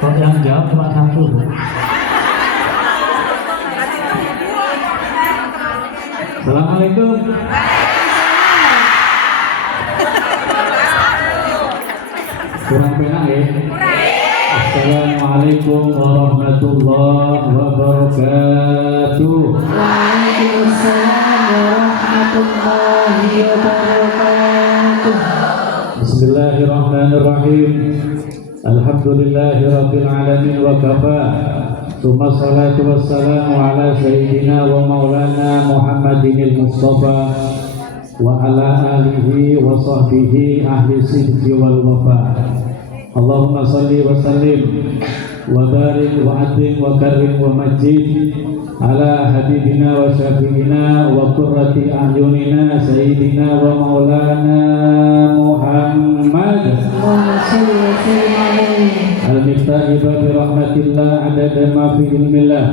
Kok yang jawab cuma satu? Assalamualaikum. Kurang penak ya? Assalamualaikum warahmatullahi wabarakatuh. Waalaikumsalam warahmatullahi wabarakatuh. Bismillahirrahmanirrahim. Alhamdulillahirabbil alamin wa kafa. Tsumma salatu wassalamu ala sayyidina wa maulana Muhammadinil Mustafa wa ala alihi wa sahbihi ahli sidqi wal wafa. Allahumma salli wa sallim wa barik wa adim wa karim wa majid ala habibina wa syafi'ina wa qurrati a'yunina sayyidina wa maulana Muhammad al-miftahi babi rahmatillah adada ma fi ilmillah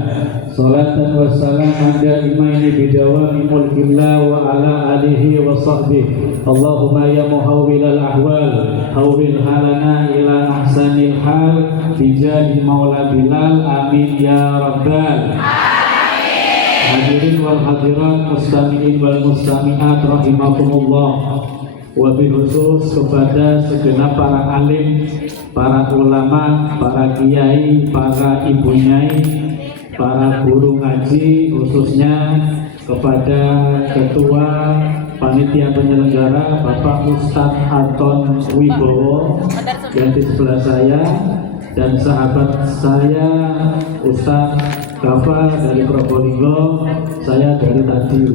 salatan wa salaman daimaini bidawami mulkillah wa ala alihi wa sahbihi. Allahumma ya muhawwilal ahwal hawwil halana ila ahsanil hal bijadi maula bilal amin ya rabbal hadirin wal hadirat mustami'in wal mustami'at rahimakumullah. Wabil khusus kepada segenap para alim, para ulama, para kiai, para ibu nyai, para guru ngaji, khususnya kepada ketua panitia penyelenggara Bapak Ustadz Anton Wibowo yang di sebelah saya, dan sahabat saya Ustadz Kafa dari Probolinggo, saya dari tadi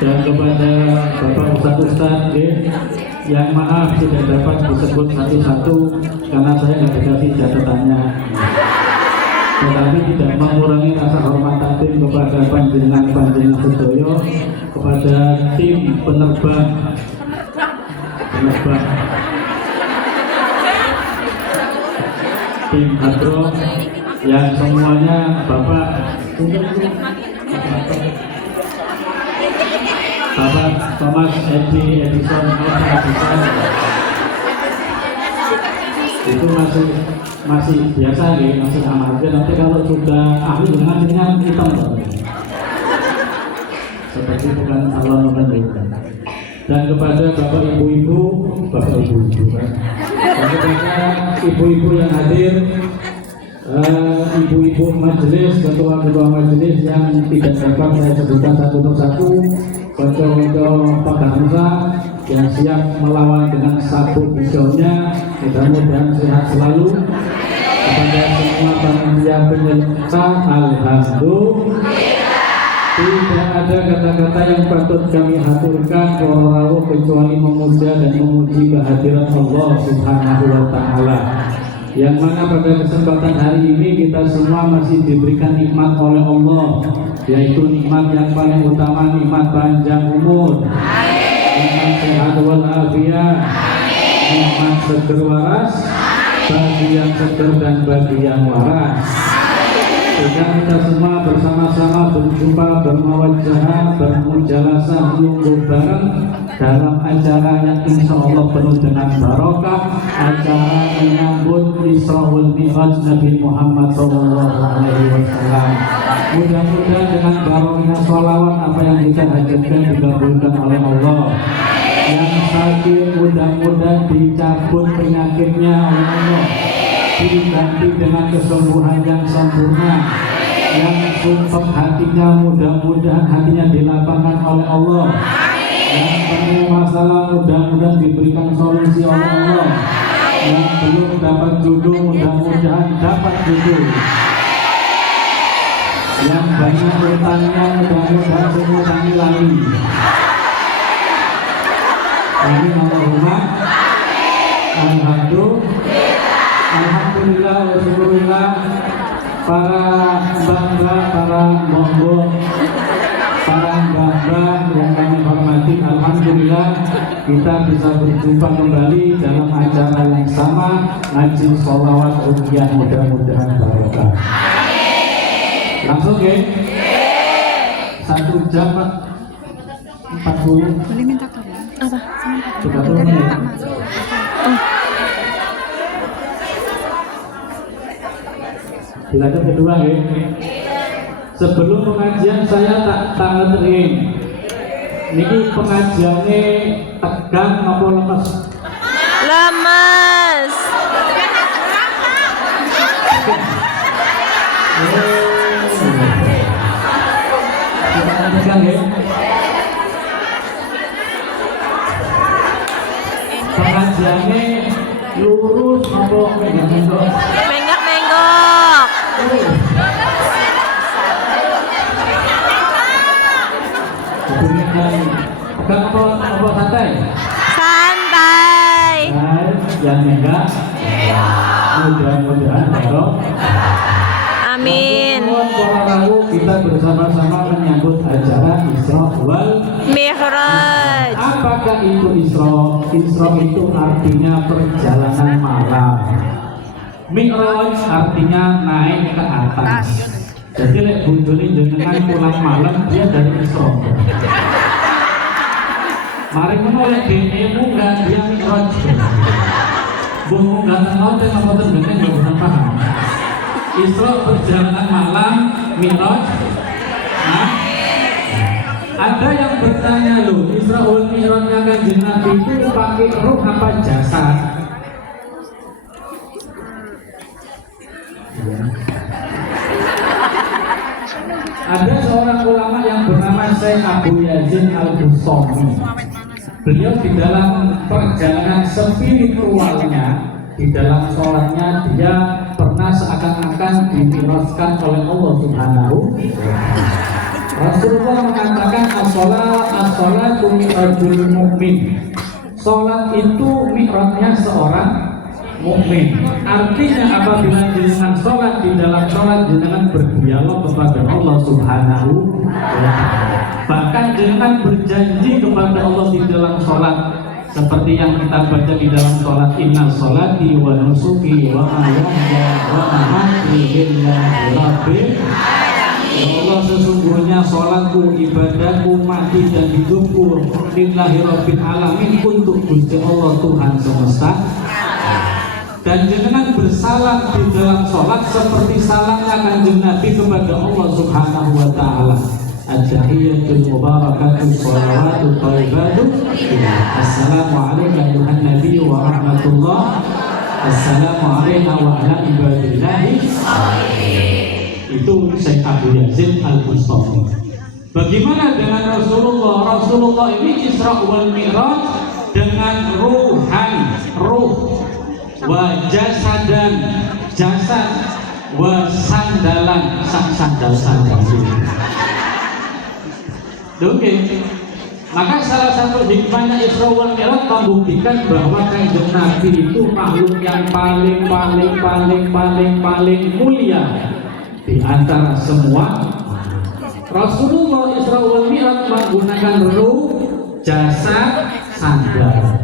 dan kepada Bapak Ustadz yang maaf tidak dapat disebut satu-satu karena saya nggak dikasih catatannya, tetapi tidak mengurangi rasa hormat tim kepada panjenengan sedoyo, kepada tim penerbang tim hadroh yang semuanya Bapak Thomas Edison itu masih biasa nih, masih amatir. Nanti kalau sudah ahli dengan hitam seperti bukan calon pemerintah. Dan kepada bapak ibu-ibu dan kepada ibu-ibu yang hadir, ibu-ibu majelis, ketua-ketua majelis yang tidak dapat saya sebutkan satu persatu, konco-konco Pagangsa yang siap melawan dengan sabuk hijaunya, mudah-mudahan sehat selalu. Kepada semua panitia penyelenggara, alhamdulillah. Tidak ada kata-kata yang patut kami haturkan kecuali memuja dan memuji kehadiran Allah Subhanahu wa Ta'ala, yang mana pada kesempatan hari ini kita semua masih diberikan nikmat oleh Allah, yaitu nikmat yang paling utama, nikmat panjang umur, nikmat sehat wal afiat, nikmat seger waras bagi yang seger dan bagi yang waras. Sehingga kita semua bersama-sama berjumpa, bermawajah, bermujalasah, menunggu bareng dalam acara yang insya Allah penuh dengan barokah, acara menyambut Isra'ul Mi'raj Nabi Muhammad SAW. Mudah-mudahan dengan barokahnya sholawat apa yang kita hajatkan dikabulkan oleh Allah. Yang sakit mudah-mudahan dicabut penyakitnya oleh Allah, diganti dengan kesembuhan yang sempurna. Yang sumpah hatinya mudah-mudahan hatinya dilapangkan oleh Allah. Yang punya masalah mudah-mudahan diberikan solusi oleh Allah. Yang belum dapat jodoh mudah-mudahan dapat jodoh. Yang banyak utangnya mudah-mudahan semua utangnya lagi. Amin Allahumma. Alhamdulillah wa syukurillah. Para mbah-mbah, para monggo, para mbah-mbah yang kami hormati, alhamdulillah kita bisa berjumpa kembali dalam acara yang sama, ngaji sholawat ruqyah, mudah-mudahan barokah. Langsung ya? 1 jam 40. Boleh minta tolong? Apa? 30 menit. Dilanjut kedua ya. Sebelum pengajian saya tak ngetering. Niki pengajiannya tegang apa lemes? Lemes. Tegang ya. Pengajiannya lurus apa menggok-menggok? Menggok-menggok. Tegang apa santai? Santai. Yang enggak mudah-mudahan barok. Amin. Para ragu kita bersama-sama menyambut acara Isra wal Mi'raj. Apakah itu Isra? Isra itu artinya perjalanan malam. Mi'raj artinya naik ke atas. Jadi lek bujune jenengan pulang malam dia dari Isra. Mari menolak dene munggah dia Mi'raj. Munggah tengok tengok motor jenengan enggak bisa paham. Isra perjalanan malam, Mi'raj. Nah, ada yang bertanya loh, Isra wal Mi'rajnya Kanjeng Nabi itu pakai ruh apa jasad? Ya. Ada seorang ulama yang bernama Syekh Abu Yazid Al-Bustami. Beliau di dalam perjalanan spiritualnya, di dalam sholatnya dia pernah seakan-akan dimiraskan oleh Allah Subhanahu. Rasulullah mengatakan as-sholatu mi'rajul mu'min. Sholat itu mi'rajnya seorang mukmin. Artinya apabila jenengan sholat, di dalam sholat jenengan berdialog kepada Allah Subhanahu wa ta'ala. Bahkan jenengan berjanji kepada Allah di dalam sholat, seperti yang kita baca di dalam sholat, inna sholati wa nusuki wa mahyaya wa mamati lillahi rabbil alamin. Ya Allah, sesungguhnya sholatku, ibadahku, mati dan hidupku lillahi rabbil alamin, untuk Gusti Allah Tuhan semesta. Dan jenengan bersalam di dalam sholat seperti salamnya Kanjeng Nabi kepada Allah Subhanahu wa ta'ala. At-tahiyyatul mubarakatuh sholawatu thayyibatu. Assalamu alayka ayuhan nabi wa rahmatullah. Assalamu alayna wa ala ibadillahi. Itu Syekh Abu Yazid Al-Bustami. Bagaimana dengan Rasulullah? Rasulullah ini Isra wal Mi'raj dengan ruhan, ruh, wa jasadan, jasad, wa sandalan, sandal-sandal. Oke. Maka salah satu hikmahnya Isra wal Mi'raj membuktikan bahwa Kanjeng Nabi itu makhluk yang paling mulia di antara semua. Rasulullah Isra wal Mi'raj menggunakan ruh, jasad, sandal.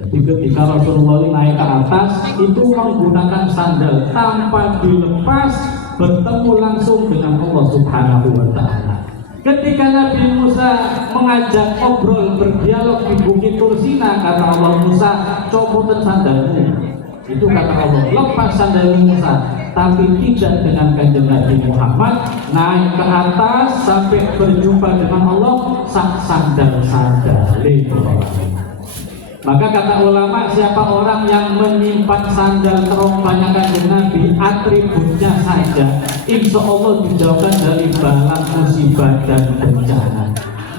Jadi ketika Rasulullah naik ke atas itu menggunakan sandal tanpa dilepas, bertemu langsung dengan Allah Subhanahu wa ta'ala. Ketika Nabi Musa mengajak ngobrol berdialog di Bukit Tursina, kata Allah, Musa, copotan sandalmu. Itu kata Allah, lepas sandal Musa. Tapi tidak dengan Kanjeng Nabi Muhammad, naik ke atas sampai berjumpa dengan Allah, sandal-sandal. Maka kata ulama, siapa orang yang menyimpan sandal terompahnya Kanjeng Nabi, atributnya saja, insya Allah dijauhkan dari bala, musibah dan bencana.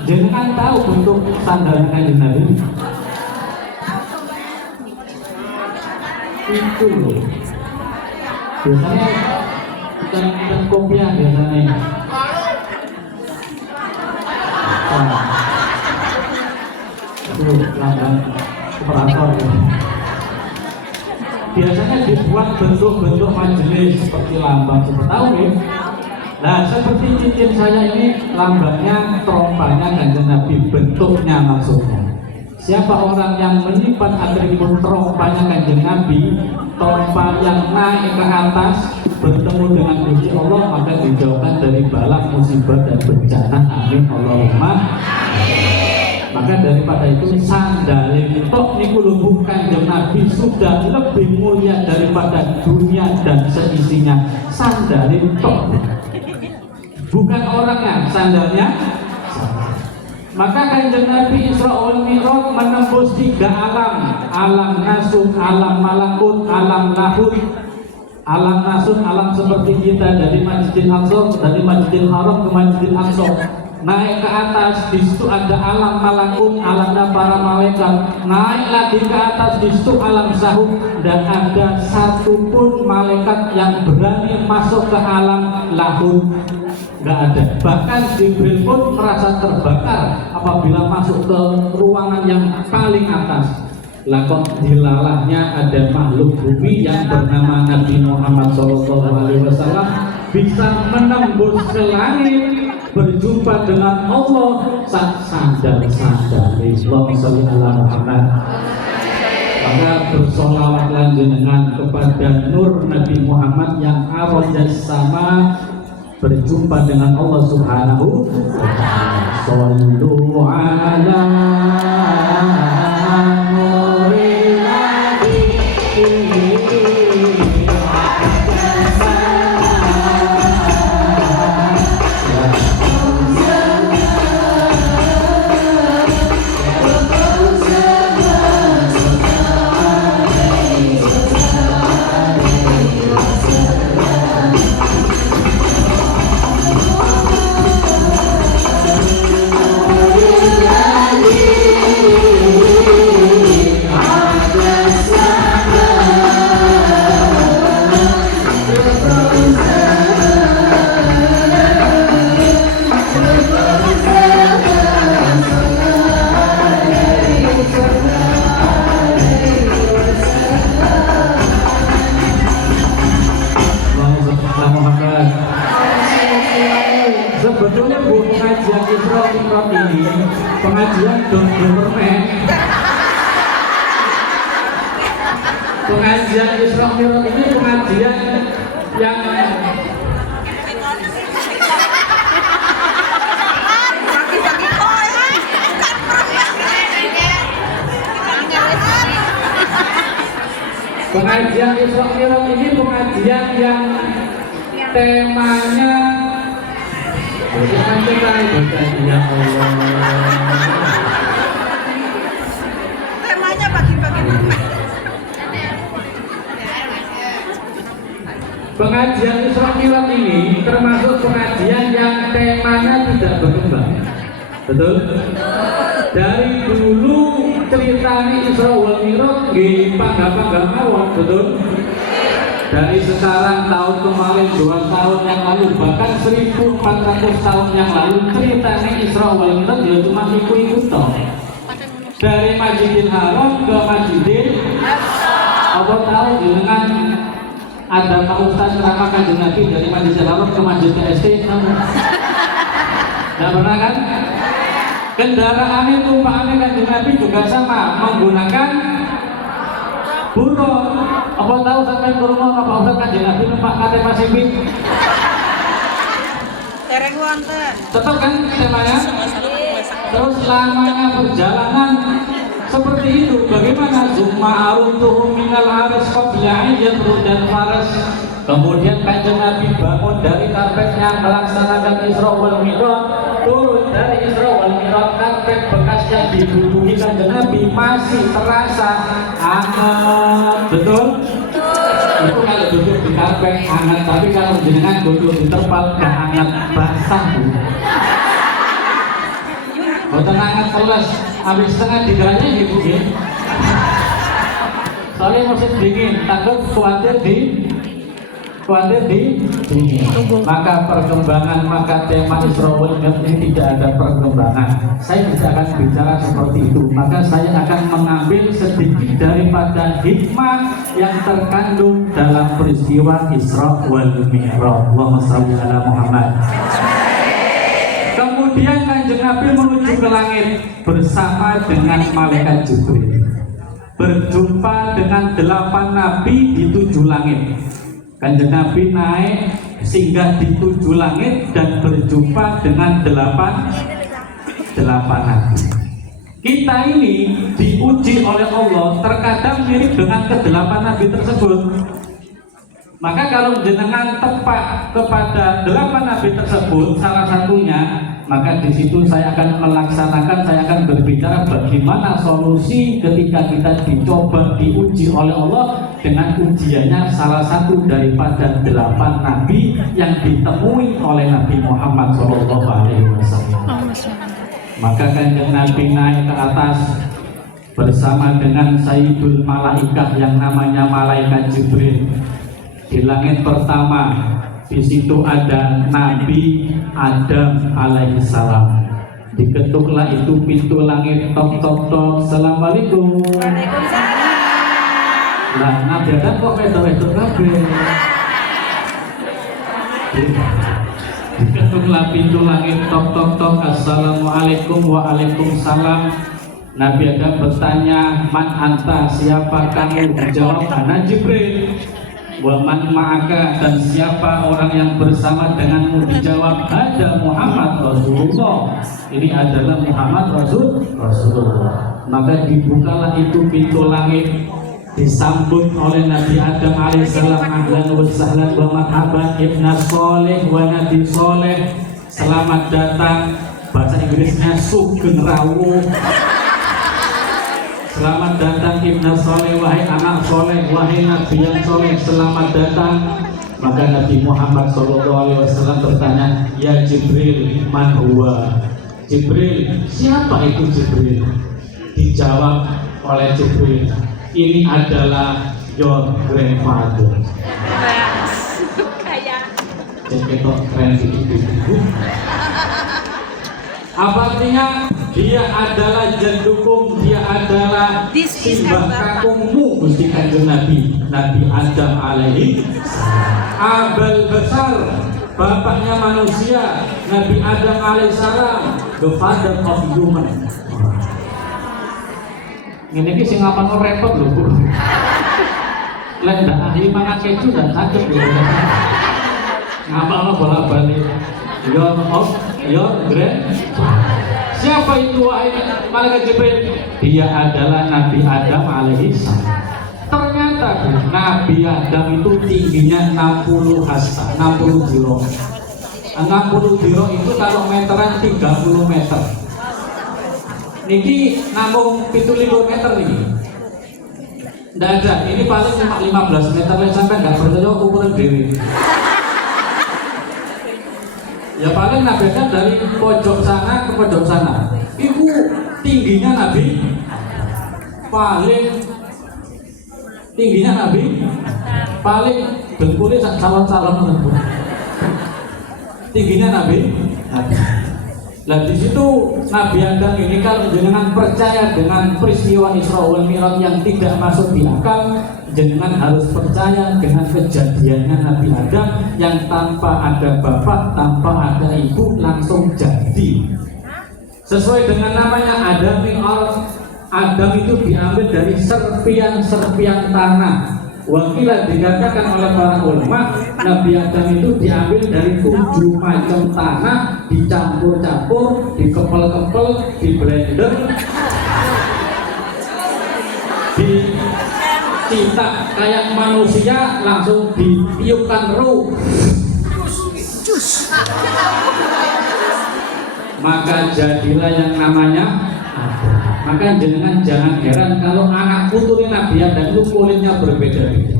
Jangan tahu bentuk sandal Kanjeng Nabi itu loh. Biasanya bukan kopiah biasanya. Itu lambang operator ya. Biasanya dibuat bentuk-bentuk majelis seperti lambang, seperti tahu ya. Nah, seperti cincin saya ini lambangnya terompahnya Kanjeng Nabi, bentuknya maksudnya. Siapa orang yang menyimpan atribut terompahnya Kanjeng Nabi, terompah yang naik ke atas, bertemu dengan Gusti Allah, maka dijauhkan dari bala, musibah dan bencana. Amin Allahumma. Maka daripada itu sandalin tok niku lho Kanjeng Nabi sudah lebih mulia daripada dunia dan seisinya. Sandalin tok, bukan orangnya, sandalnya. Maka Kanjeng Nabi Isra wal Mi'raj menembus 3 alam, alam nasut, alam malakut, alam lahut. Alam nasut, alam seperti kita dari Masjidil Aqsa, dari Masjidil Haram ke Masjidil Aqsa. Naik ke atas, di situ ada alam malakut, alamnya para malaikat. Naik lagi ke atas, di situ alam sahut. Dan ada satupun malaikat yang berani masuk ke alam lahut. Nggak ada. Bahkan Jibril pun merasa terbakar apabila masuk ke ruangan yang paling atas. Lah kok dilalahnya ada makhluk bumi yang bernama Nabi Muhammad SAW bisa menembus ke langit berjumpa dengan Allah sak sandal-sandal Allahumma sholli ala Muhammad. Maka bersolawatlah jenengan kepada nur Nabi Muhammad yang arojas sama berjumpa dengan Allah Subhanahu wa ta'ala. Shollu ala sebetulnya bu pengajian Isra Mi'raj ini pengajian Don Superman. Pengajian Isra Mi'raj ini pengajian yang pengajian Isra Mi'raj ini pengajian yang temanya ya Allah. Temanya bagi-bagi mama. Pengajian Isra Mi'raj ini termasuk pengajian yang temanya tidak berkembang. Betul? Dari dulu ceritanya Isra wal Mi'raj nggih pangga-pangga mawon, betul? Dari sekarang tahun kemarin 2 tahun yang lalu bahkan 1400 tahun yang lalu ceritanya Isra wal Mi'raj ya cuma ikut-ikut toh. Dari Masjidil Haram ke Masjidil apa tahu dengan ada Pak Ustaz ceramah Kanjeng Nabi dari Masjidil Haram ke Masjid KST? Tidak pernah kan? Kendaraan tumpahannya Kanjeng Nabi juga sama menggunakan burung. Apa tahu sampai ke rumah Pak Ustaz Kanjeng Nabi numpak kate Pasifik? Tereng wonten. Tetap kan temanya? Terus lamanya perjalanan seperti itu. Bagaimana? Zumma aruntuhum minal aris qabla ayyadru dan faras. Kemudian Kanjeng Nabi bangun dari karpetnya melaksanakan Isra wal Mi'raj. Turun dari Isra wal Mi'raj, karpet bekas yang diduduki Kanjeng Nabi masih terasa hangat. Betul? Itu kalau duduk di karpet hangat, tapi kalau jenengan duduk di terpal gak hangat, basah bu. Boten hangat terus, habis setengah digeranya ibu ya. Soalnya musim dingin, takut khawatir di dingin. Maka perkembangan, maka tema Isra wal Mi'raj ini tidak ada perkembangan. Saya tidak akan bicara seperti itu. Maka saya akan mengambil sedikit daripada hikmah yang terkandung dalam peristiwa Isra wal Mi'raj. Allahumma shalli ala Muhammad. Kemudian Kanjeng Nabi menuju ke langit bersama dengan malaikat Jibril. Berjumpa dengan 8 nabi di 7 langit. Kanjeng Nabi naik singgah di 7 langit dan berjumpa dengan 8 nabi. Kita ini diuji oleh Allah terkadang mirip dengan kedelapan nabi tersebut. Maka kalau jenengan tepat kepada 8 nabi tersebut salah satunya, maka di situ saya akan melaksanakan, saya akan berbicara bagaimana solusi ketika kita dicoba, diuji oleh Allah dengan ujiannya salah satu daripada 8 nabi yang ditemui oleh Nabi Muhammad SAW. Maka kanjeng Nabi naik ke atas bersama dengan Sayyidul Malaikat yang namanya Malaikat Jibril. Di langit pertama, di situ ada Nabi Adam alaihissalam. Diketuklah itu pintu langit, tok tok tok. Assalamualaikum. Waalaikumsalam. Nah, Nabi Adam kok wedok-wedok kabeh. Diketuklah pintu langit, tok tok tok. Assalamualaikum. Waalaikumsalam. Nabi Adam bertanya, man anta, siapa kamu? Dijawab, ana Jibril. Waman ma'aka, dan siapa orang yang bersama denganmu? Dijawab, ada Muhammad Rasulullah. Ini adalah Muhammad Rasulullah. Maka dibukalah itu pintu langit, disambut oleh Nabi Adam alaihissalam. Ahlan wa sahlan wa marhaban ibna soleh wa nabi soleh. Selamat datang, bahasa Inggrisnya sugeng rawuh. Selamat datang Ibnu Soleh, wahai anak soleh, wahai nabi yang soleh, selamat datang. Maka Nabi Muhammad SAW bertanya, ya Jibril, man huwa? Jibril, siapa itu Jibril? Dijawab oleh Jibril, ini adalah your grandfather. Jadi keren gitu. Apa artinya? Dia adalah jendukung, dia adalah simbah kakungmu, Gusti Kanjeng Nabi Adam alaihi abal besar, bapaknya manusia, Nabi Adam alaihissalam, the father of human. Ini sing ngapain repot lho, Bu. Lek ndak ahli mangan keju dan sakit lho. Ngapalno bolak-balik. Your grandfather. Siapa itu wahai malaikat Jibril? Dia adalah Nabi Adam alaihissalam. Ternyata Nabi Adam itu tingginya 60 hasta, 60 diro. 60 diro itu kalau meteran 30 meter. Niki namung 75 meter ini. Nggak ada, ini paling cuma 15 meter. Sampai nggak percaya ukuran dewi. Ya paling Nabi Adam dari pojok sana ke pojok sana. Itu tingginya Nabi. Paling tingginya Nabi. Paling dengkulnya calon-calon. Tingginya Nabi. Nah di situ Nabi Adam ini kalau jenengan percaya dengan peristiwa Isra wal Mi'raj yang tidak masuk di akal, jenengan harus percaya dengan kejadiannya Nabi Adam yang tanpa ada bapak, tanpa ada ibu, langsung jadi. Sesuai dengan namanya Adam itu diambil dari serpian tanah. Wakilah dikatakan oleh para ulama, Nabi Adam itu diambil dari 7 macam tanah, dicampur-campur, dikepel-kepel, di blender, dicipta kayak manusia, langsung ditiupkan ruh. Maka jadilah yang namanya Adam. Maka jangan heran kalau anak putunya Nabi Adam itu kulitnya berbeda-beda.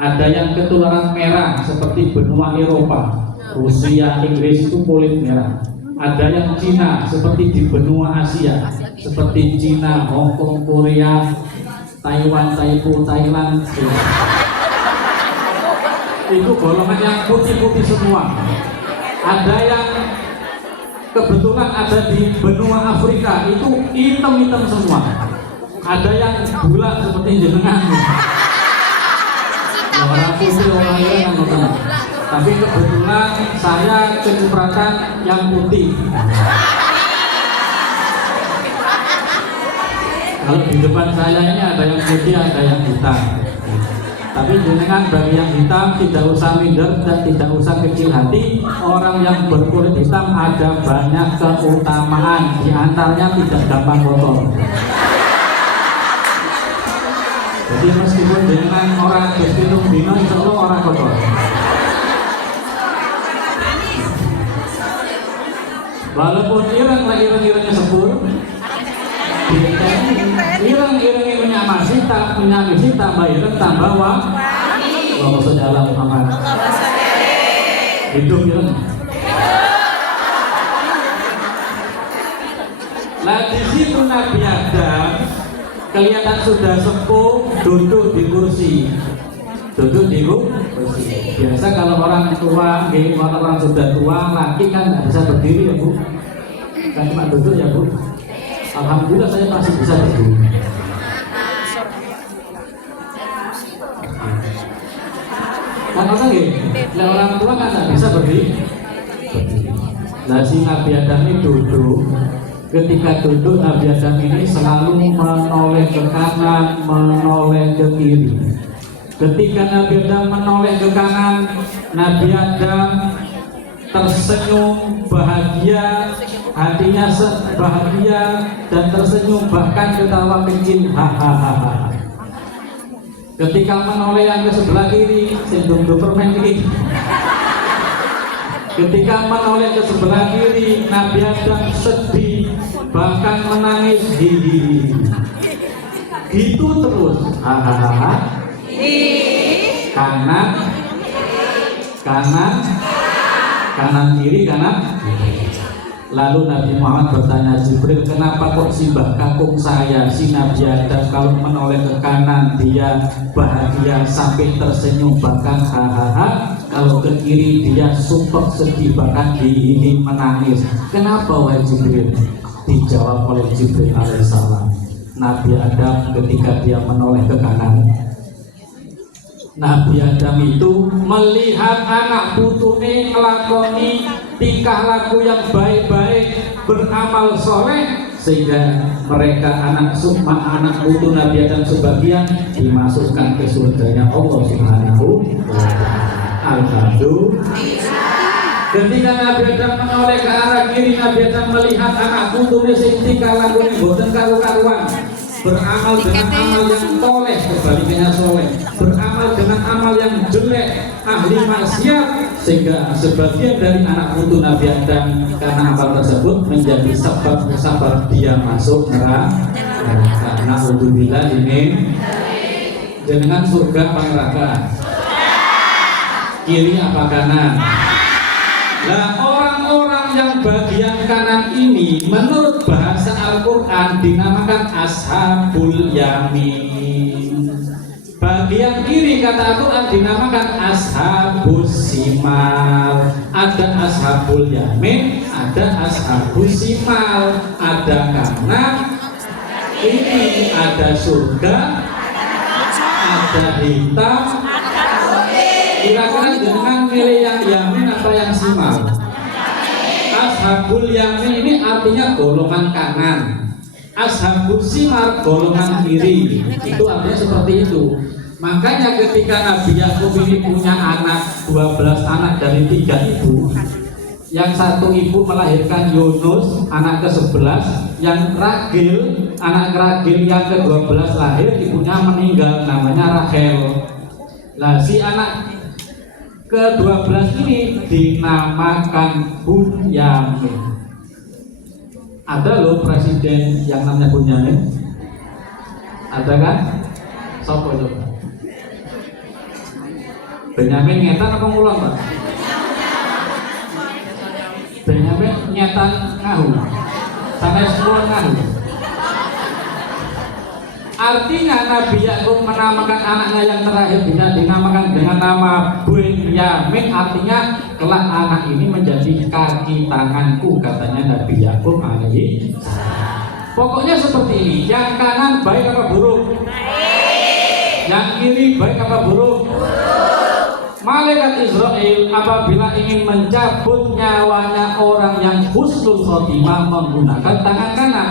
Ada yang ketularan merah seperti benua Eropa, Rusia, Inggris itu kulit merah. Ada yang Cina seperti di benua Asia, seperti Cina, Hong Kong, Korea, Taiwan, Thailand. Itu golongan yang putih-putih semua. Ada yang kebetulan ada di benua Afrika itu hitam-hitam semua. Ada yang bulat seperti jenengan. Orang putih orang lain yang tapi kebetulan saya kecipratan yang putih. Kalau di depan saya ini ada yang putih, ada yang hitam. Tapi jenengan bagi yang hitam tidak usah minder dan tidak usah kecil hati. Orang yang berkulit hitam ada banyak keutamaan, di antaranya tidak gampang kotor. Jadi meskipun jenengan orang berpitung dino itu orang kotor. Walaupun ireng-irengnya sepur, ireng-irengnya masih tak punya misi tambah ireng tambah wang. Allahumma sholli ala Muhammad. Hidup ireng. Nah di situ Nabi Adam kelihatan sudah sepuh, duduk di kursi. Biasa kalau orang tua, orang sudah tua, laki kan nggak bisa berdiri ya Bu, kan cuma duduk ya Bu. Alhamdulillah saya masih bisa berdiri. Kan orang orang tua kan nggak bisa berdiri. Nah si Nabi Adam ini duduk. Ketika duduk Nabi Adam ini selalu menoleh ke kanan, menoleh ke kiri. Ketika Nabi Adam menoleh ke kanan, Nabi Adam tersenyum bahagia, hatinya bahagia dan tersenyum bahkan ketawa kecil hahaha. Ketika menoleh yang ke sebelah kiri, sindung permen ini. Ketika menoleh ke sebelah kiri, Nabi Adam sedih bahkan menangis hihihi. Gitu terus hahaha. Kanan kiri kanan. Lalu Nabi Muhammad bertanya Jibril, kenapa kok si mbah kakung saya si Nabi Adam kalau menoleh ke kanan dia bahagia sampai tersenyum bahkan hahaha, kalau ke kiri dia sumpah sedih bahkan diiling menangis. Kenapa wahai Jibril? Dijawab oleh Jibril alaihissalam, Nabi Adam ketika dia menoleh ke kanan, Nabi Adam itu melihat anak putune ngelakoni tingkah laku yang baik-baik, beramal soleh, sehingga mereka anak putu Nabi Adam sebagian dimasukkan ke surganya Allah Subhanahu wa Ta'ala. Alhamdulillah. Ketika Nabi Adam menoleh ke arah kiri, Nabi Adam melihat anak putune sing tingkah lakune boten karu-karuan, beramal dengan amal yang toleh, kebalikannya soleh, beramal dengan amal yang jelek, ahli maksiat, sehingga sebagian dari anak putu Nabi Adam karena amal tersebut menjadi sebab dia masuk neraka. Na'udzubillah ini dengan surga apa neraka? Kiri apa kanan? Nah orang-orang yang bagian kanan ini menurut bahasa Al-Quran dinamakan ashabul yamin. Bagian kiri kata Al-Quran dinamakan ashabus simal. Ada ashabul yamin, ada ashabus simal. Ada kanan, ini ada surga, ada hitam. Kira-kira dengan milih yang yamin apa yang simal? Ashabul yamin ini artinya golongan kanan, ashabul simal golongan kiri. Itu artinya seperti itu. Makanya ketika Nabi Yakub ini punya anak 12 anak dari 3 ibu, yang satu ibu melahirkan Yunus anak ke-11, yang Ragil anak Ragil yang ke-12 lahir, ibunya meninggal, namanya Rachel. Nah si anak ke-12 ini dinamakan Bunyamin. Ada loh presiden yang namanya Bunyamin? Ada kan? Sopo coba? Benyamin ngetan apa ngulang Pak? Benyamin nyetan ngahu, sampai semua ngahu. Artinya Nabi Yakub menamakan anaknya yang terakhir dinamakan dengan nama Bunyamin, artinya kelak anak ini menjadi kaki tanganku, katanya Nabi Yakub alaihi. Pokoknya seperti ini, yang kanan baik apa buruk? Yang kiri baik apa buruk? Malaikat Israel apabila ingin mencabut nyawanya orang yang husnul khotimah menggunakan tangan kanan.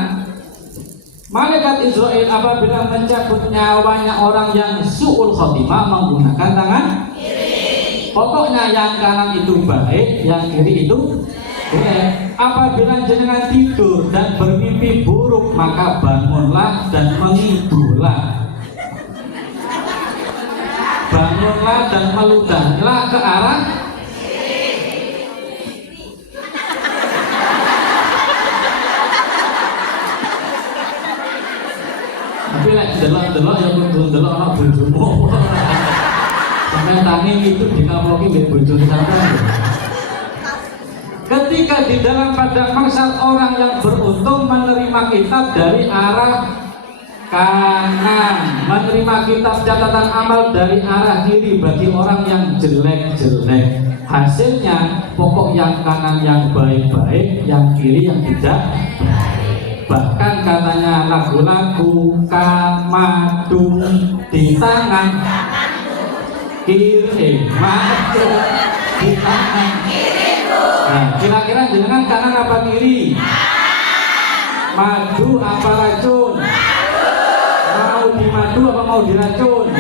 Malaikat Israel apabila mencabut nyawanya orang yang su'ul khotimah menggunakan tangan kiri. Pokoknya yang kanan itu baik, yang kiri itu jelek. Apabila jenengan tidur dan bermimpi buruk, maka bangunlah dan mengibullah. Bangunlah dan meludahlah ke arah tapi lek delok-delok ya kudu delok ana bojomu. Sampai tangi itu dikaploki mbek bojone sampean. Ketika di dalam padang mahsyar orang yang beruntung menerima kitab dari arah kanan, menerima kitab catatan amal dari arah kiri bagi orang yang jelek-jelek. Hasilnya pokok yang kanan yang baik-baik, yang kiri yang tidak. Bahkan katanya lagu-lagu kamadu di tangan kiri, madu di tangan kiri. Nah, kira-kira jenengan kanan apa kiri? Madu apa racun? Mau di madu apa mau diracun?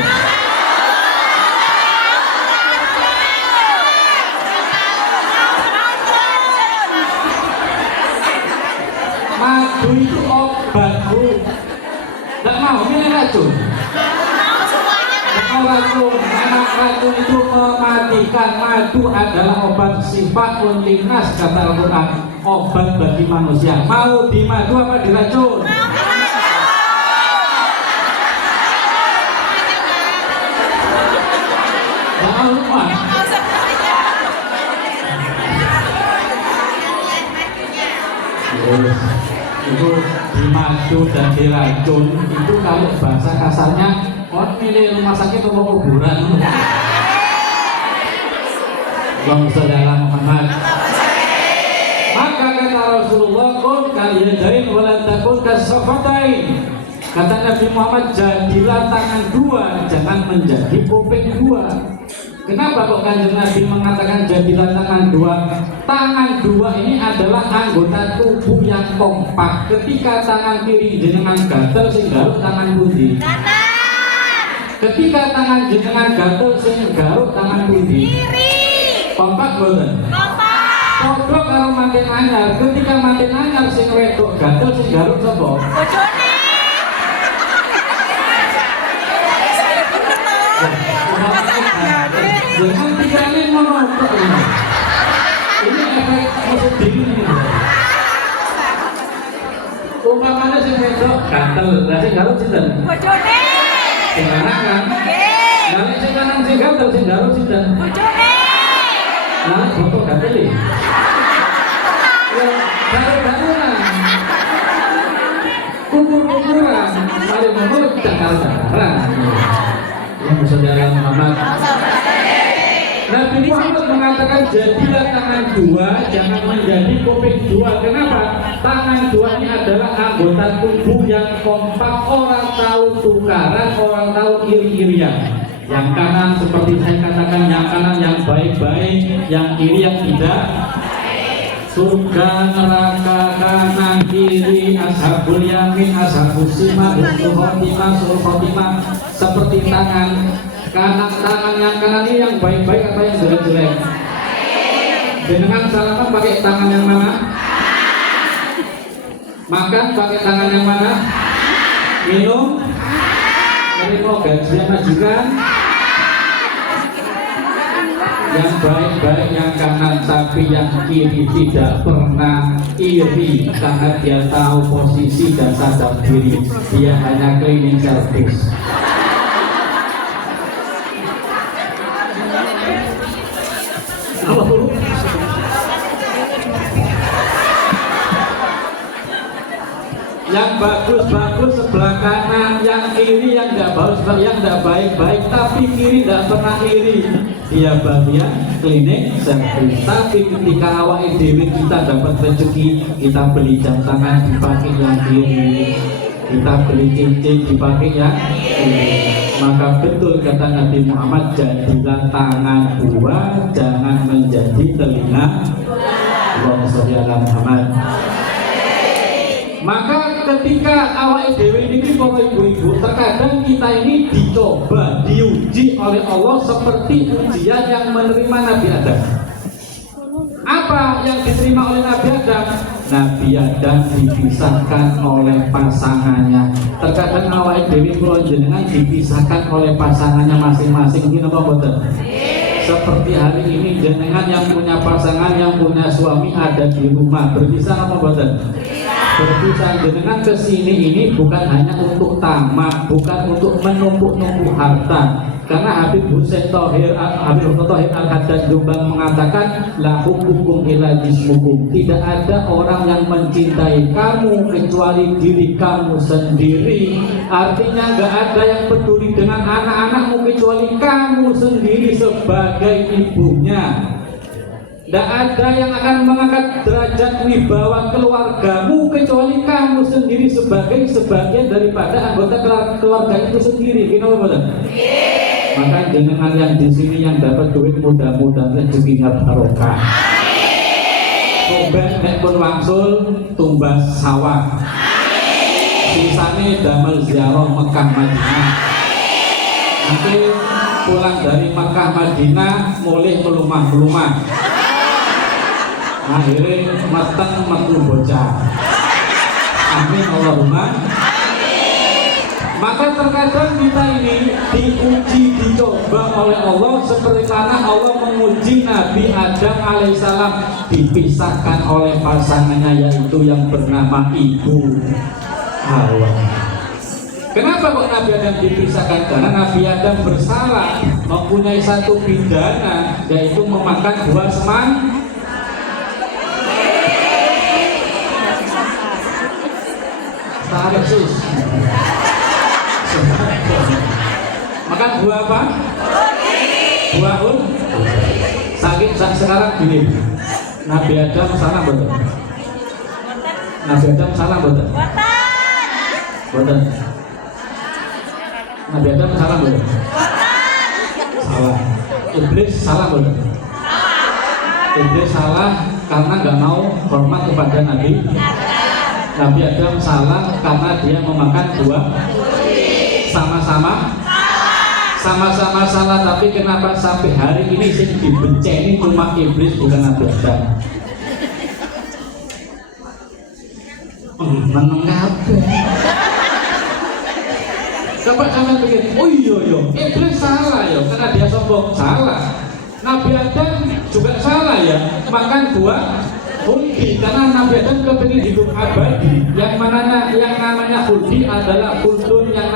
Madu itu obat, Bu. Tidak mau milih racun. Mau racun, karena racun itu mematikan. Madu adalah obat sifat linnas kata Al-Quran, obat bagi manusia. Mau di madu apa diracun? Jangan lupa. Itu dimadu dan diracun itu kalau bahasa kasarnya orang milih rumah sakit atau kuburan. Allahumma sholli ala Muhammad. Maka kata Rasulullah, kun kaliyadain walan takun kasafatain. Kata Nabi Muhammad, jadilah tangan dua, jangan menjadi kuping dua. Kenapa kok Kanjeng Nabi mengatakan jadilah tangan dua? Tangan dua ini adalah anggota tubuh yang kompak. Ketika tangan kiri jenengan gatel sing garuk tangan pundi? Ketika tangan jenengan gatel sing garuk tangan pundi? Kompak boten? Kompak kalau makin anyar. Ketika makin anyar sing wedok gatel sing garuk sapa? Bojone. Jangan pikirin monopol ini. Ini efek musuh dingin ini. Umpamanya si wedok gatel, lah sing garuk sinten? Bojone. Sing lanang kan? Nggih. Lah sing lanang sing gatel sing garuk sinten? Bojone. Lah bocah gatel iki. Ya, garuk-garukan. Kukur-kukuran, mari ngono cakar-cakaran. Yang saudara Muhammad. Nabi Muhammad mengatakan jadilah tangan dua, jangan menjadi kuping dua. Kenapa? Tangan dua ini adalah anggota tubuh yang kompak, orang tahu tukaran, orang tahu iri-irian. Yang kanan seperti saya katakan, yang kanan yang baik-baik, yang kiri yang tidak. Surga neraka kanan kiri, ashabul yamin, ashabul shimal, sul khotimah, seperti tangan tangan yang kanan ini yang baik-baik apa yang jelek-jelek? Dengan salaman pakai tangan yang mana? Makan pakai tangan yang mana? Minum? Menerima gajian majikan? Yang baik-baik yang kanan, tapi yang kiri tidak pernah iri karena dia tahu posisi dan sadar diri. Dia hanya cleaning service. Yang bagus-bagus sebelah kanan, yang kiri yang tidak bagus, yang tidak baik-baik, tapi kiri tidak pernah iri. Dia bagian klinik servis. Tapi ketika awal dewi kita dapat rezeki, kita beli jam tangan dipakai yang kiri, kita beli cincin dipakai yang kiri. Maka betul kata Nabi Muhammad, jadilah tangan dua, jangan menjadi telinga. Allahumma sholli ala Muhammad. Maka ketika awake dhewe niki para ibu-ibu, terkadang kita ini dicoba, diuji oleh Allah seperti ujian yang menerima Nabi Adam. Apa yang diterima oleh Nabi Adam? Nabi Adam dipisahkan oleh pasangannya. Terkadang awake dhewe kula jenengan dipisahkan oleh pasangannya masing-masing. Ini apa mboten? Seperti hari ini jenengan yang punya pasangan, yang punya suami ada di rumah, berpisah apa mboten? Berpisah. Jenengan kesini ini bukan hanya untuk tamak, bukan untuk menumpuk-numpuk harta. Karena Habib Hussein Thohir Al-Haddad Jombang mengatakan la hukum illa jismukum. Tidak ada orang yang mencintai kamu kecuali diri kamu sendiri. Artinya nggak ada yang peduli dengan anak-anakmu kecuali kamu sendiri sebagai ibunya. Tidak ada yang akan mengangkat derajat wibawa keluargamu kecuali kamu sendiri sebagai sebagian daripada anggota keluarga itu sendiri. Kenapa betul? Maka jenengan yang di sini yang dapat duit mudah-mudahan rezekinya barokah. Tumbas nek pun wangsul tumbas sawah. Sisane damel ziarah Mekah Madinah. Nanti pulang dari Mekah Madinah mulih melumah-melumah. Akhirnya mateng metu bocah. Amin Allahumma. Maka terkadang kita ini diuji, dicoba oleh Allah seperti mana Allah menguji Nabi Adam alaihissalam, dipisahkan oleh pasangannya yaitu yang bernama Ibu Hawa. Kenapa kok Nabi Adam dipisahkan? Karena Nabi Adam bersalah, mempunyai satu pidana yaitu memakan buah semangka. Tarik sus. Makan buah apa? Buah sakit sekarang gini. Nabi Adam salah betul. Nabi Adam salah betul. Betul. Nabi Adam salah betul. Salah. Iblis salah betul. Iblis salah karena nggak mau hormat kepada Nabi. Nabi Adam salah karena dia memakan buah. Sama-sama salah, tapi kenapa sampai hari ini sing dibenceni cuma iblis bukan Nabi Adam? Meneng kabeh. Coba sampean pikir, oh iya iblis salah ya karena dia sombong, salah. Nabi Adam juga salah ya, makan buah khuldi karena Nabi Adam kepingin hidup abadi. Yang namanya khuldi adalah khuldun, yang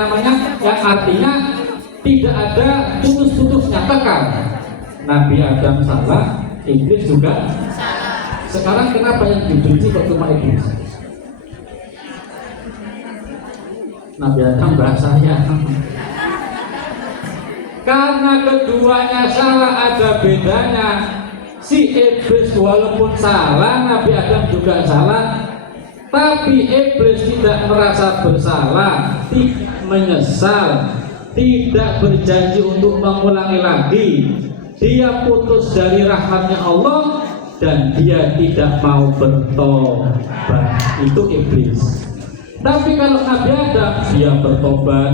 artinya tidak ada putus-putusnya, kekal. Nabi Adam salah, iblis juga salah. Sekarang kenapa yang dibenci kok cuma iblis? Nabi Adam bahasanya karena keduanya salah, ada bedanya. Si iblis walaupun salah, Nabi Adam juga salah, tapi iblis tidak merasa bersalah, tidak menyesal, tidak berjanji untuk mengulangi lagi. Dia putus dari rahmatnya Allah dan dia tidak mau bertobat. Itu iblis. Tapi kalau Nabi Adam, dia bertobat,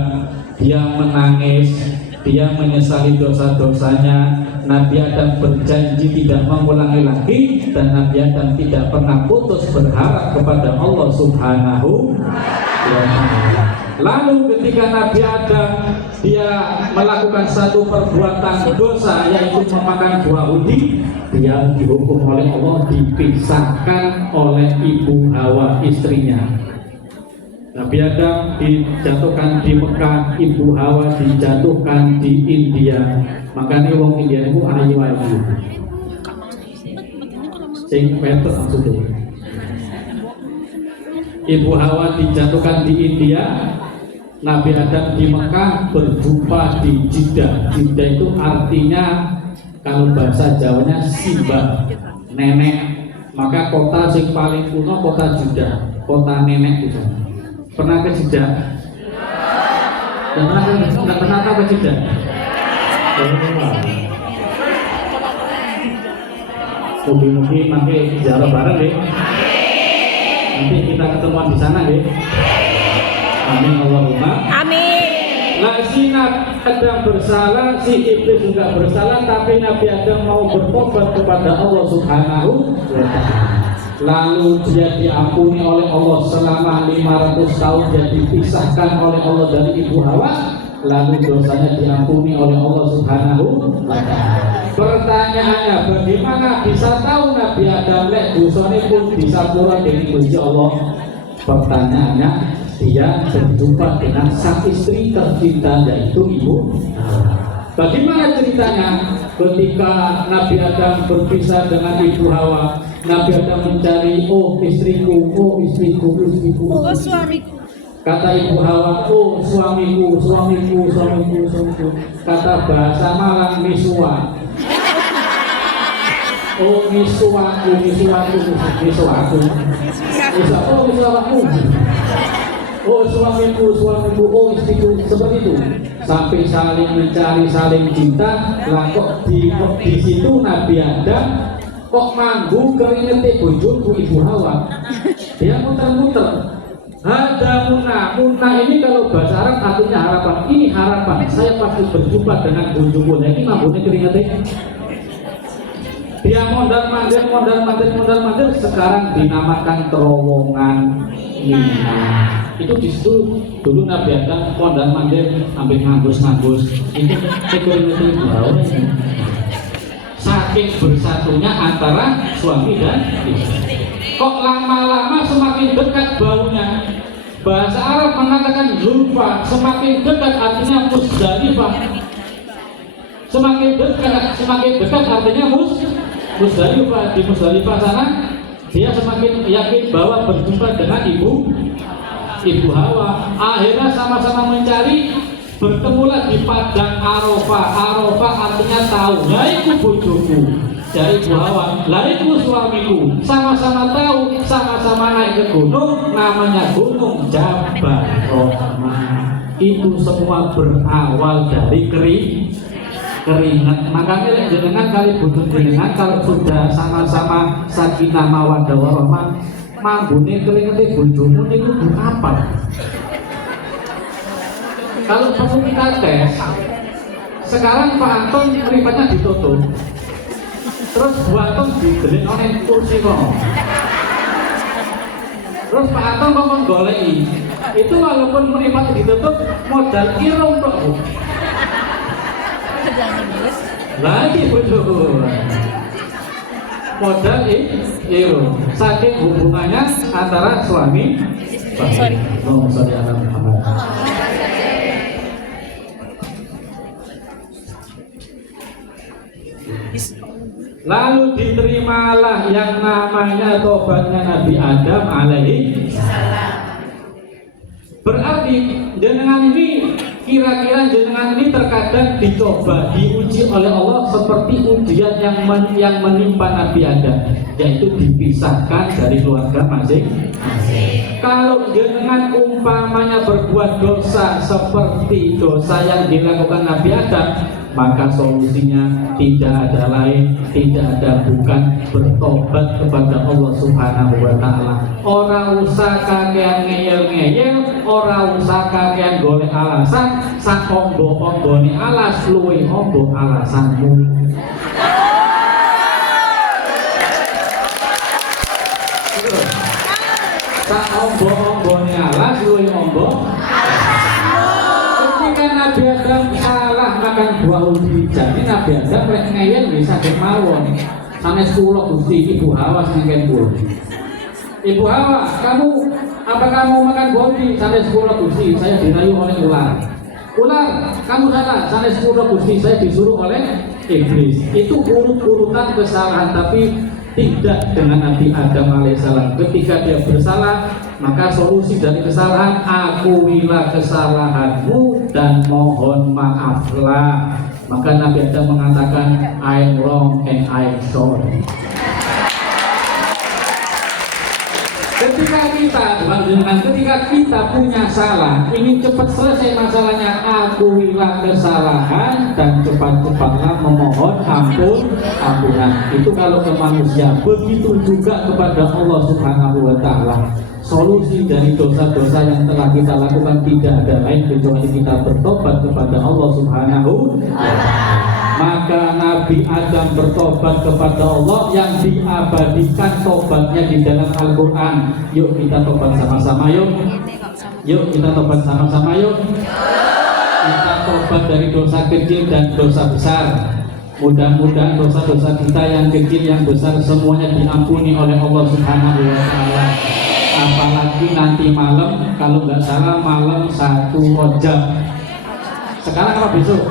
dia menangis, dia menyesali dosa-dosanya. Nabi Adam berjanji tidak mengulangi lagi, dan Nabi Adam tidak pernah putus berharap kepada Allah Subhanahu wa Ta'ala. Lalu ketika Nabi Adam dia melakukan satu perbuatan dosa yaitu memakan buah khuldi, dia dihukum oleh Allah, dipisahkan oleh Ibu Hawa istrinya. Nabi Adam dijatuhkan di Mekah, Ibu Hawa dijatuhkan di India. Makanya wong India itu ayu-ayu. Sing peter maksudnya. Ibu Hawa dijatuhkan di India, Nabi Adam di Mekah berjumpa di Jeddah. Jeddah itu artinya kalau bahasa Jawanya simbah, nenek. Maka kota sing paling kuno kota Jeddah, kota nenek di sana. Pernah ke Jeddah? Pernah ke Jeddah? Mungkin pakai jalan bareng deh. Nanti kita ketemuan di sana deh. Amin Allahumma. Amin. Nah, si Nabi Adam bersalah, si iblis juga bersalah, tapi Nabi Adam mau bertobat kepada Allah Subhanahu wa Ta'ala. Lalu dia diampuni oleh Allah selama 500 tahun, dia dipisahkan oleh Allah dari Ibu Hawa. Lalu dosanya diampuni oleh Allah Subhanahu wa Ta'ala. Pertanyaannya, bagaimana bisa tahu Nabi Adam lek dosane pun disapura dengan Gusti Allah? Pertanyaannya, dia berjumpa dengan sang istri tercinta yaitu Ibu Hawa. Bagaimana ceritanya? Ketika Nabi Adam berpisah dengan Ibu Hawa, Nabi Adam mencari, oh istriku, oh istriku, istriku. Oh suamiku. Kata Ibu Hawa, oh suamiku, suamiku, suamiku, suamiku. Kata bahasa Malang, misua. Oh misuaku, misuaku, misuaku. Oh misuaku. Oh suamiku, suamiku, oh istriku, seperti itu. Sampai saling mencari, saling cinta. Lah kok di situ Nabi Adam kok manggung keringete bojoku Ibu Hawa. Dia muter-muter. Ada munah ini kalau bahasa Arab artinya harapan. Ini harapan, saya pasti berjumpa dengan bojoku. Nah ini manggungnya keringete. Dia mondar-mandir, sekarang dinamakan terowongan Mina. Itu di situ dulu Nabi Adam mondar-mandir sampai ngambus-ngambus. Itu keringete Ibu Hawa. Saking bersatunya antara suami dan istri. Kok lama-lama semakin dekat baunya. Bahasa Arab mengatakan zulfa, semakin dekat artinya Musdalifah. Semakin dekat artinya Musdalifah. Di Musdalifah sana dia semakin yakin bahwa berjumpa dengan Ibu Hawa. Akhirnya sama-sama mencari, bertemulah di padang Arafah. Arafah artinya tahu. Lah iku bojoku dari Ibu Hawa, lah iku suamiku. Sama-sama tahu, sama-sama naik ke gunung, namanya Gunung Jabal Rahmah. Itu semua berawal dari keringat. Makanya jenengan kali butuh jenengan kalau sudah sama-sama sakinah mawaddah warahmah, mambune keringete bojomu niku bu apa? Kalau perlu kita tes, sekarang Pak Anton mripatnya ditutup, terus Bu Anton didelik oleh kursi kok. Terus Pak Anton ngomong goleki, itu walaupun mripatnya ditutup, modal irung kok Bu. Lagi bojoku. Modal irung. Saking hubungannya antara suami. Sorry anak Muhammad. Lalu diterimalah yang namanya tobatnya Nabi Adam alaihi salam. Berarti jenengan ini kira-kira jenengan ini terkadang dicoba, diuji oleh Allah seperti ujian yang menimpa Nabi Adam, yaitu dipisahkan dari keluarga masing-masing. Kalau jenengan umpamanya berbuat dosa seperti dosa yang dilakukan Nabi Adam, maka solusinya tidak ada lain, tidak ada bukan bertobat kepada Allah Subhanahu wa Ta'ala. Ora usah kakean ngeyel-ngeyel, ora usah kakean golek alasan, sak ombo-ombone alas luwih ombo alasanmu. Sak ombo-ombone alas luwih ombo. Ketika Nabi Adam salah makan buah ujian, ini Nabi Adam lek ngeyel bisa mawon. Sanes kula Gusti Ibu Hawa sing kula. Ibu Hawa, apa kamu makan buah ujian? Sanes kula Gusti, saya dirayu oleh ular. Ular, kamu salah. Sanes kula Gusti, saya disuruh oleh iblis. Itu urut-urutan kesalahan, tapi tidak dengan Nabi Adam alaihissalam. Ketika dia bersalah, maka solusi dari kesalahan, akuilah kesalahanmu dan mohon maaflah. Maka Nabi Adam mengatakan, I'm wrong and I'm sorry. Ketika kita punya salah, ingin cepat selesai masalahnya, akuilah kesalahan dan cepat-cepatlah memohon ampunan. Itu kalau ke manusia. Begitu juga kepada Allah Subhanahu wa Ta'ala. Solusi dari dosa-dosa yang telah kita lakukan tidak ada lain kecuali kita bertobat kepada Allah Subhanahu wa Ta'ala. Maka Nabi Adam bertobat kepada Allah yang diabadikan tobatnya di dalam Al-Quran. Yuk kita tobat sama-sama yuk. Yuk kita tobat sama-sama yuk. Kita tobat dari dosa kecil dan dosa besar. Mudah-mudahan dosa-dosa kita yang kecil yang besar semuanya diampuni oleh Allah Subhanahu wa Ta'ala. Apalagi nanti malam, kalau nggak salah malam 1 Rajab. Sekarang apa besok?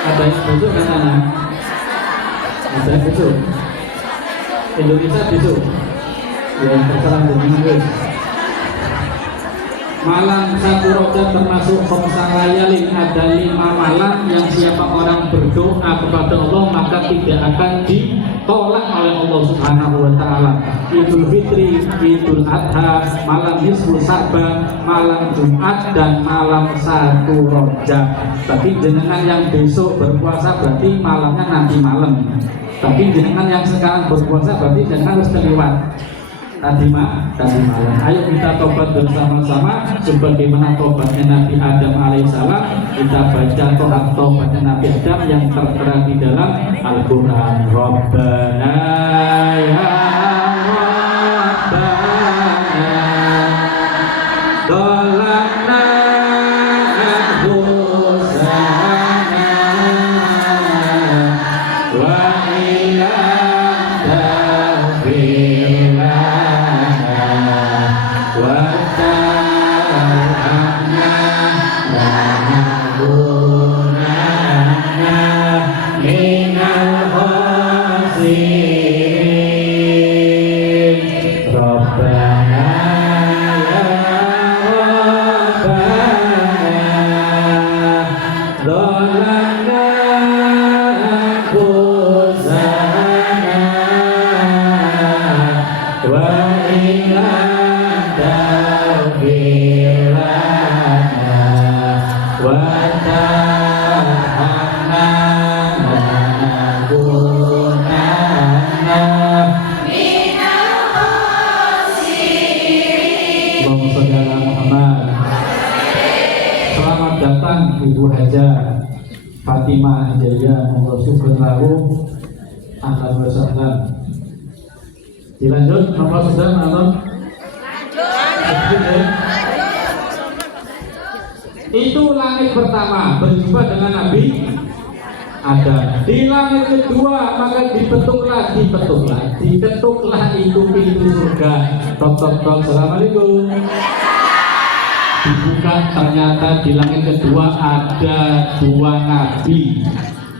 Ada yang besok katanya. Ada yang besok. Indonesia besok. Ya terserah dengan guys. Malam 1 Rajab termasuk khamsah layalin, ada 5 malam yang siapa orang berdoa kepada Allah maka tidak akan ditolak oleh Allah Subhanahu wa Ta'ala. Idul Fitri, Idul Adha, malam Nisfu Sa'ban, malam Jumat dan malam 1 Rajab. Tapi jenengan yang besok berpuasa berarti malamnya nanti malam. Tapi jenengan yang sekarang berpuasa berarti jenengan harus terlewat tadi malam. Ayo kita tobat bersama-sama sebagaimana tobatnya Nabi Adam alaihissalam. Kita baca tobatnya Nabi Adam yang tertera di dalam Al-Quran. Rabbana ya Rabbana Dolanna Husana wa ila Ibu Haja Fatimah Hidayah monggo syukur lahu ahlan wa sahlan. Dilanjut nomor sudah nonton. Itu langit pertama berjumpa dengan Nabi Adam. Di langit kedua maka diketuklah itu pintu surga. Tok. Assalamualaikum. Dibuka, ternyata di langit kedua ada 2 nabi,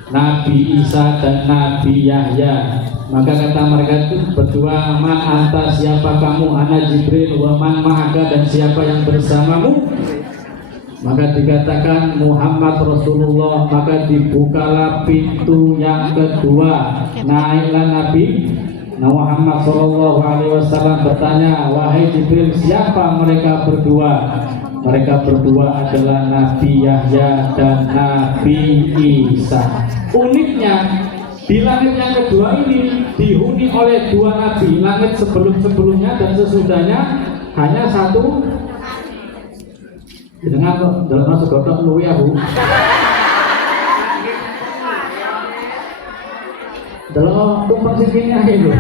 Nabi Isa dan Nabi Yahya. Maka kata mereka itu berdua, man anta, siapa kamu? Ana Jibril, wa man ma'aka, dan siapa yang bersamamu? Maka dikatakan Muhammad Rasulullah. Maka dibukalah pintu yang kedua, naiklah Nabi Muhammad SAW bertanya, wahai Jibril, siapa mereka berdua? Mereka berdua adalah Nabi Yahya dan Nabi Isa. Uniknya di langit yang kedua ini dihuni oleh 2 nabi. Langit sebelum-sebelumnya dan sesudahnya hanya 1. Dengan dalam masuk gotok luwi aku. Dalam tumpang sisinya itu.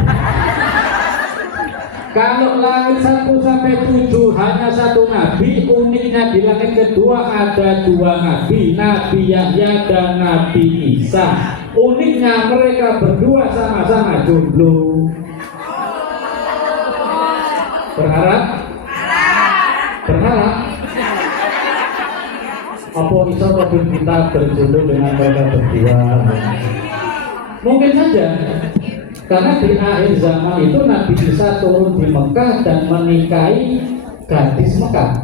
Kalau langit 1 sampai 7 hanya 1 nabi, uniknya di langit kedua ada 2 nabi, Nabi Yahya dan Nabi Isa. Uniknya mereka berdua sama-sama jomblo. Berharap? Apa bisa kita berjodoh dengan mereka berdua? Mungkin saja. Karena di akhir zaman itu Nabi Isa turun di Mekah dan menikahi gadis Mekah.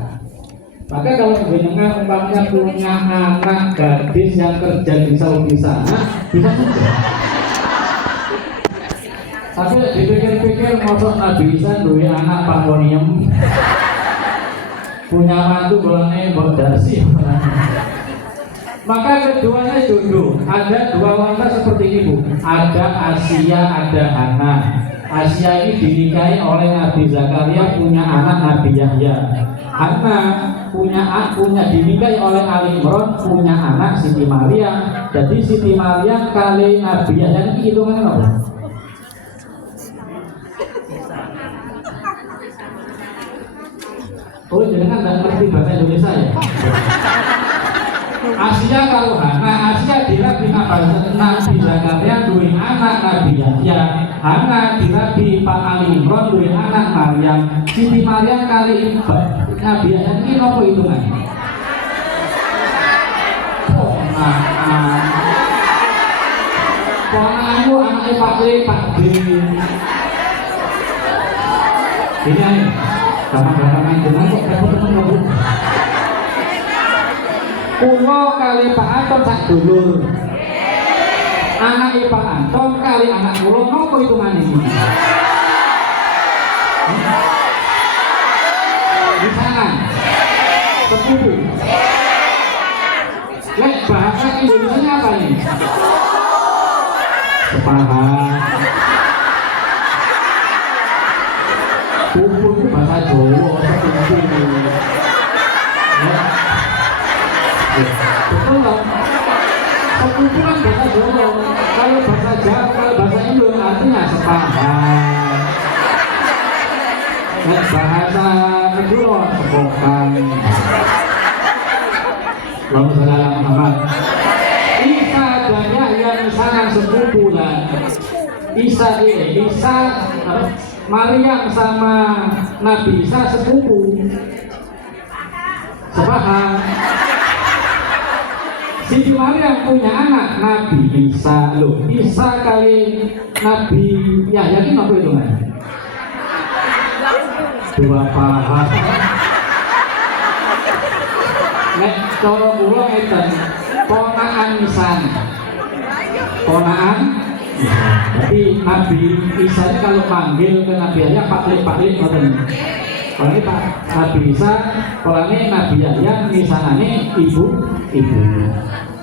Maka kalau jenengan umpamanya punya anak gadis yang kerja di Saudi sana, bisa saja. Tapi dipikir-pikir, mosok Nabi Isa duwe anak pangonium. punya mantu boleh berdasi. Maka keduanya jodoh. Ada dua wanita seperti ibu. Ada Asia, ada Hana. Asia ini dinikahi oleh Nabi Zakaria, punya anak Nabi Yahya. Hana punya dinikahi oleh Ali Imran, punya anak Siti Maryam. Jadi Siti Maryam kali Nabi Yahya ini hitungannya apa? Oh, jangan nggak ngerti bahasa Indonesia ya? Asia kalau Hana, Asia dirabi Nabi Zakaria duwe anak Nabi Yahya. Hana dirabi Pak Ali Imran duwe anak Maryam. Siti Maryam kali Nabi Yahya ini apa hitungan? Ponakku anaknya Pak Le, Pak D. Ini aja, sama-sama dengan kok ketemu. Kulo kali Pak Anton sak dulur. Anak Pak Anton kali anak kulo nopo hitungan ini? Di sana sepupu. Lek bahasa Indonesia apa ini? Sepahan. Sepupu itu bahasa Jawa, sepupu. Betul loh. Sepupu kan bahasa Jawa. Kalau bahasa Jawa, kalau bahasa Indo artinya sepahan. Bahasa kedua sepokan. Lalu saudara Muhammad, Isa dan Yahya misalnya sepupu lah. Isa Maryam sama Nabi Isa sepupu. Sepahan. Siti Maryam punya anak Nabi Isa. Loh, Isa kali Nabi Yahya ini apa itu kan? Dua paham. Nek cara kula ngeten, ponakan Isa. Ponakan. Jadi Nabi Isa ini kalau panggil ke Nabi Yahya paklik ngoten. Kalau ini Pak Nabi Isa, kalau ini Nabi Yahya, misalnya ibu.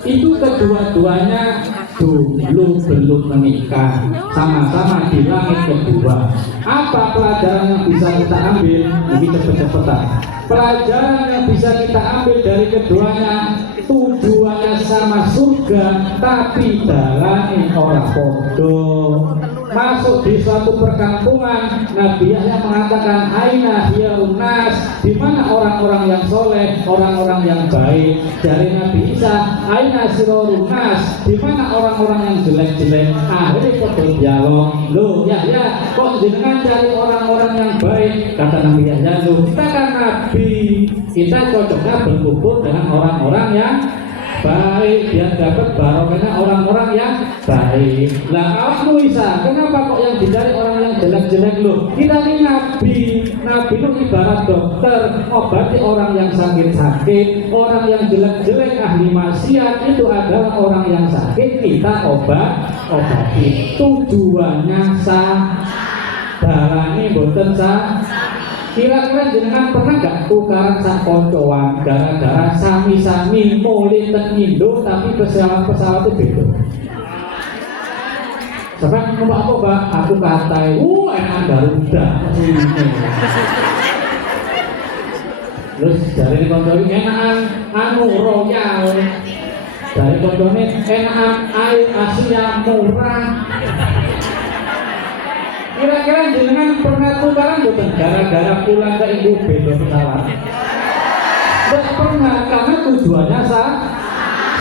Itu kedua-duanya dulu belum menikah, sama-sama di langit kedua. Apa pelajaran yang bisa kita ambil? Ini cepet-cepetan. Pelajaran yang bisa kita ambil dari keduanya, tujuannya sama surga, tapi dalamnya orang bodoh. Masuk di suatu perkampungan, Nabi Yahya mengatakan aina hiyarun nas, di mana orang-orang yang soleh, orang-orang yang baik. Dari Nabi Isa, aina sirorun nas, di mana orang-orang yang jelek-jelek. Akhirnya foto dialog, loh Yahya, kok jenengan cari orang-orang yang baik? Kata Nabi Yahya, loh kita kan Nabi, kita cocoknya berkumpul dengan orang-orang yang baik, biar dapat barokahnya orang-orang yang baik. Lah awakmu Isa, kenapa kok yang dicari orang yang jelek-jelek loh? Kita ini Nabi itu ibarat dokter, obati orang yang sakit-sakit, orang yang jelek-jelek ahli maksiat itu adalah orang yang sakit, kita obati. Tujuannya darani boten Kira-kira jenengan pernah gak tukaran sak koncoan gara-gara sami-sami mulai ten Indo tapi pesawat itu beda. Sampai ngomong apa aku katai, enak Garuda. Terus dari koncoan enakan Royal. Dari koncoan enakan Air Asia murah. Kira-kira jenengan pernah tukaran bukan gara-gara pulang ke ibu beda pesawat? Tidak pernah, karena tujuannya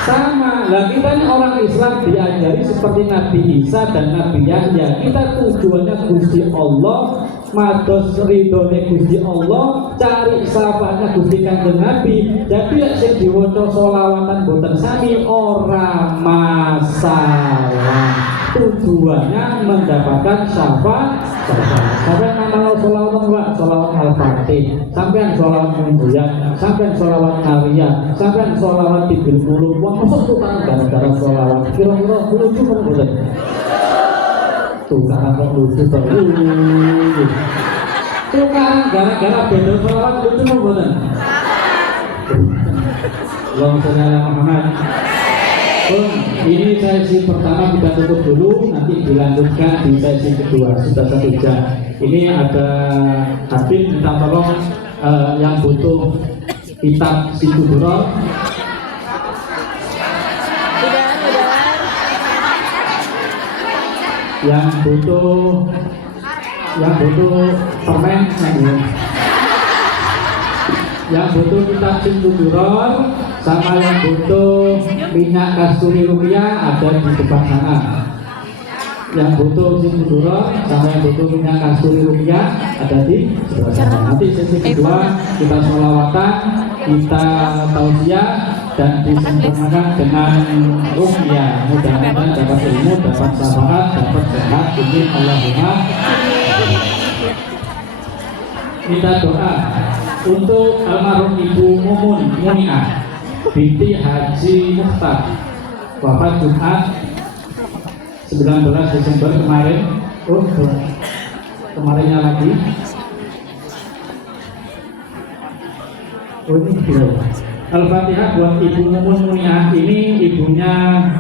sama. Lah kita ini orang Islam diajari seperti Nabi Isa dan Nabi Yahya. Kita tujuannya Gusti Allah, mados ridhone Gusti Allah, cari sahabatnya Gusti Kanjeng Nabi. Jadi lek sing diwaca selawatan boten sami ora masalah. Tujuannya mendapatkan syafaat. Sampai nama sholawat sholawat al-fatih, sampai sholawat munjiyat, sampai sholawat karya, sampai sholawat 30. Wah masuk tuh kan gara-gara sholawat. Kira-kira lucu kan betul? Tuh kan lucu terus. Tuh kan gara-gara beda sholawat lucu kan betul? Allahumma sholli ala Muhammad. Ini sesi pertama kita tutup dulu, nanti dilanjutkan di sesi kedua, sudah 1 jam. Ini ada Habib minta tolong yang butuh kitab Situduror. Yang butuh permen, yang butuh kitab Situduror sama yang butuh minyak kasturi rupiah ada di depan sana. Yang butuh Situduror sama yang butuh minyak kasturi rupiah ada di sebelah sana. Nanti sesi kedua kita sholawatan, kita tausiah dan disempurnakan dengan rupiah. Mudah-mudahan dapat ilmu, dapat syafaat, dapat sehat. Amin Allahumma. Minta doa untuk almarhum Ibu Mumun Muniah binti Haji Mukhtar, wafat Jumat 19 Desember kemarin. Kemarinnya lagi. Ini belum. Al-Fatihah buat Ibu Mumun Muniah. Ini ibunya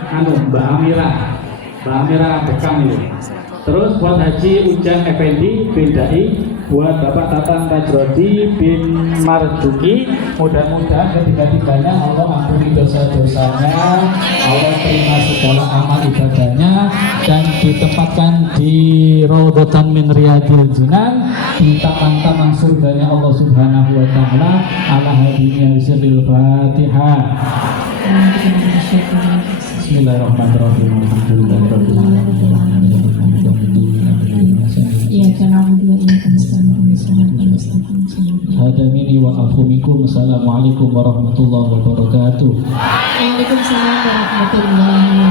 Mbak Amira Bekam ini. Terus buat Haji Ujang Effendi bin Dai, buat Bapak Tatang Rajrodi bin Marjuki, mudah-mudahan ketiga-tiganya Allah ampuni dosa-dosanya, Allah terima segala amal ibadahnya, dan ditempatkan di Raudhatan min Riyadil Jinan, di taman-taman surganya Allah Subhanahu wa Ta'ala. Ala hadhihi sirril Fatihah. Bismillahirrahmanirrahim. Alhamdulillahirabbil alamin. Iyyaka na'budu wa iyyaka nasta'in. Hadamini wa afumikum. Assalamualaikum warahmatullahi wabarakatuh. Waalaikumsalam warahmatullahi